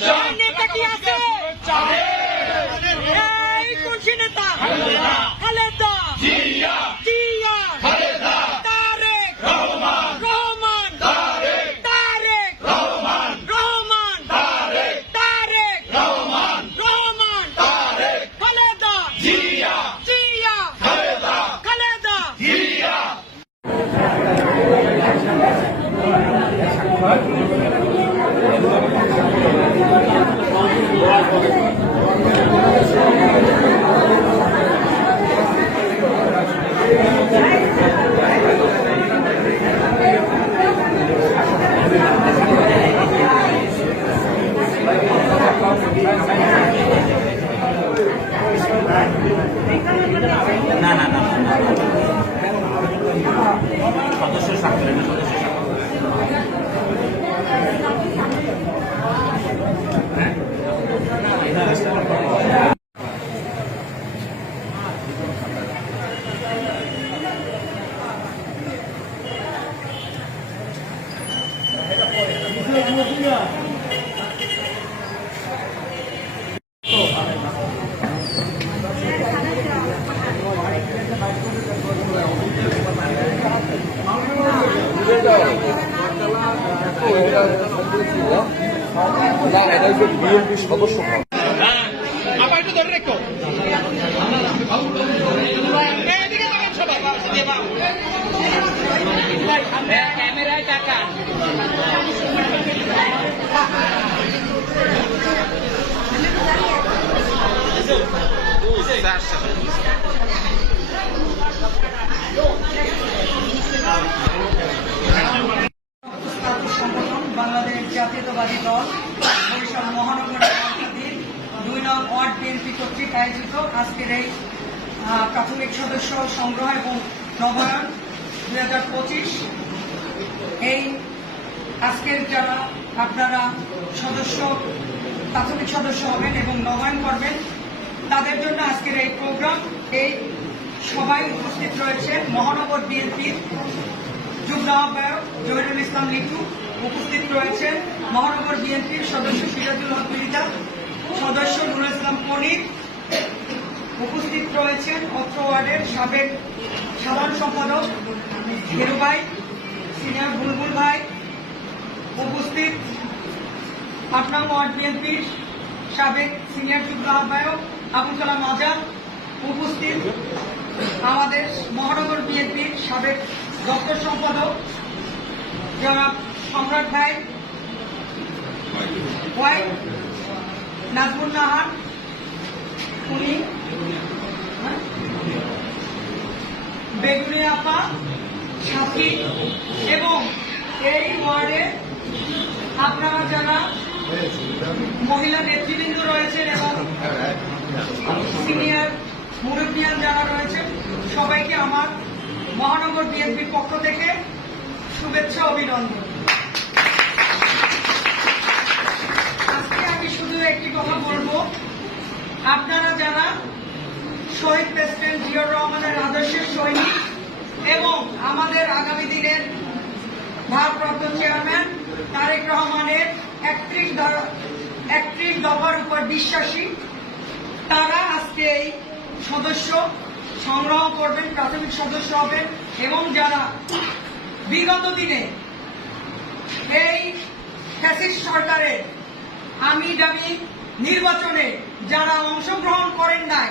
নেতা কি আছে? কোনসি নেতা। খালেদা। জিয়া। তারেক। রহমান। তারেক। রহমান। তারেক। রহমান। খালেদা। জিয়া। খালেদা। না না না না, না। সদস্য স্বাক্ষর সদস্য স্বাক্ষর না বিএনপির সদস্য আবার একটু বাংলাদেশ জাতীয়তাবাদী দল, বরিশাল মহানগর দুই নং ওয়ার্ড বিএনপি কর্তৃক আয়োজিত আজকের এই প্রাথমিক সদস্য সংগ্রহ এবং নবায়ন দুই হাজার পঁচিশ। এই আজকের যারা আপনারা সদস্য, প্রাথমিক সদস্য হবেন এবং নবায়ন করবেন, তাদের জন্য আজকের এই প্রোগ্রাম, এই সবাই উপস্থিত রয়েছে মহানগর বিএনপির যুগ্ম আহ্বায়ক জহিরুল ইসলাম লিটু। রয়েছেন মহানগর বিএনপির সদস্য সিরাজুল হক মির্জা, সদস্য নুরুল ইসলাম পনির উপস্থিত রয়েছেন অত্র ওয়ার্ডের সাবেক সাধারণ সম্পাদক হিরু ভাই, সিনিয়র বুলবুল ভাই উপস্থিত। পাটনা ওয়ার্ড বিএনপির সাবেক সিনিয়র যুগ্ম আহ্বায়ক আবুল কালাম আজাদ উপস্থিত। আমাদের মহানগর বিএনপির সাবেক দপ্তর সম্পাদক জনাব সম্রাট ভাই ওয়াই নাজমুল নাহার, উনি হ্যাঁ? বেগুনি আপা, সাথী, এবং এই ওয়ার্ডে আপনারা যারা মহিলা নেতৃবৃন্দ রয়েছেন এবং সিনিয়র মুরব্বিয়ান যারা রয়েছেন, সবাইকে আমার মহানগর বিএনপির পক্ষ থেকে শুভেচ্ছা, অভিনন্দন আপনারা যারা শহীদ প্রেসিডেন্ট জিয়র রহমানের আদর্শের সৈনিক এবং আমাদের আগামী দিনের ভারপ্রাপ্ত চেয়ারম্যান তারেক রহমানের একত্রিশ দফার উপর বিশ্বাসী, তারা আজকে এই সদস্য সংগ্রহ করবেন, প্রাথমিক সদস্য হবেন এবং যারা বিগত দিনে এই ফ্যাসিস্ট সরকারের আমি দামি নির্বাচনে যারা অংশগ্রহণ করেন নাই,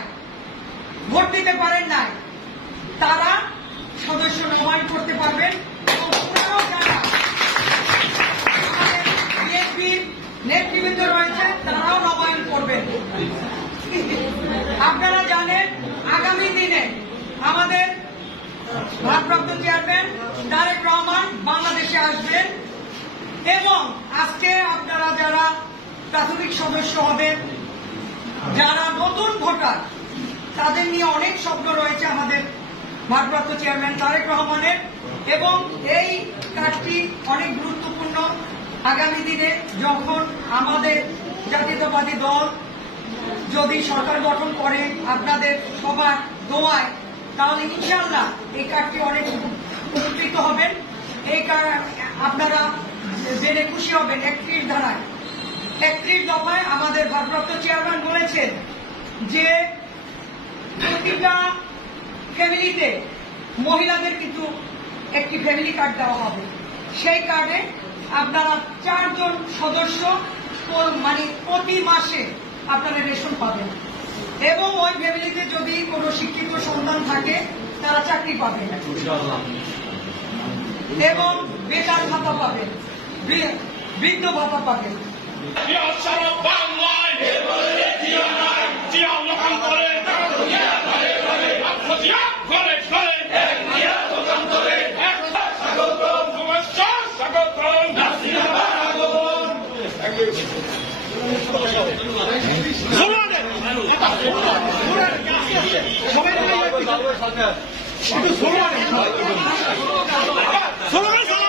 ভোট দিতে পারেন নাই, তারা সদস্য নবায়ন করতে পারবেন নেতৃবৃন্দ রয়েছে, তারাও নবায়ন করবেন। আপনারা জানেন, আগামী দিনে আমাদের ভারপ্রাপ্ত চেয়ারম্যান তারেক রহমান বাংলাদেশে আসবেন এবং আজকে আপনারা যারা প্রাথমিক সদস্য হবেন যারা নতুন ভোটার, তাদের নিয়ে অনেক স্বপ্ন রয়েছে আমাদের ভারপ্রাপ্ত চেয়ারম্যান তারেক রহমানের। এবং এই কাজটি অনেক গুরুত্বপূর্ণ। আগামী দিনে যখন আমাদের জাতীয়তাবাদী দল যদি সরকার গঠন করে আপনাদের সবার দোয়ায়, তাহলে ইনশাল্লাহ এই কাজটি অনেক উপকৃত হবেন। এই কার্ড আপনারা জেনে খুশি হবেন একত্রিশ ধারায়। একত্রিশ দফায় আমাদের ভারপ্রাপ্ত চেয়ারম্যান বলেছেন যে প্রতিটা ফ্যামিলিতে মহিলাদের কিন্তু একটি ফ্যামিলি কার্ড দেওয়া হবে। সেই কার্ডে আপনারা চারজন সদস্য মানে প্রতি মাসে আপনারা রেশন পাবেন। এবং ওই ফ্যামিলিতে যদি কোনো শিক্ষিত সন্তান থাকে তারা চাকরি পাবেন। এবং বেকার ভাতা পাবেন বৃ- বৃদ্ধ ভাতা পাবেন। শুভেচ্ছা স্বাগত সবাই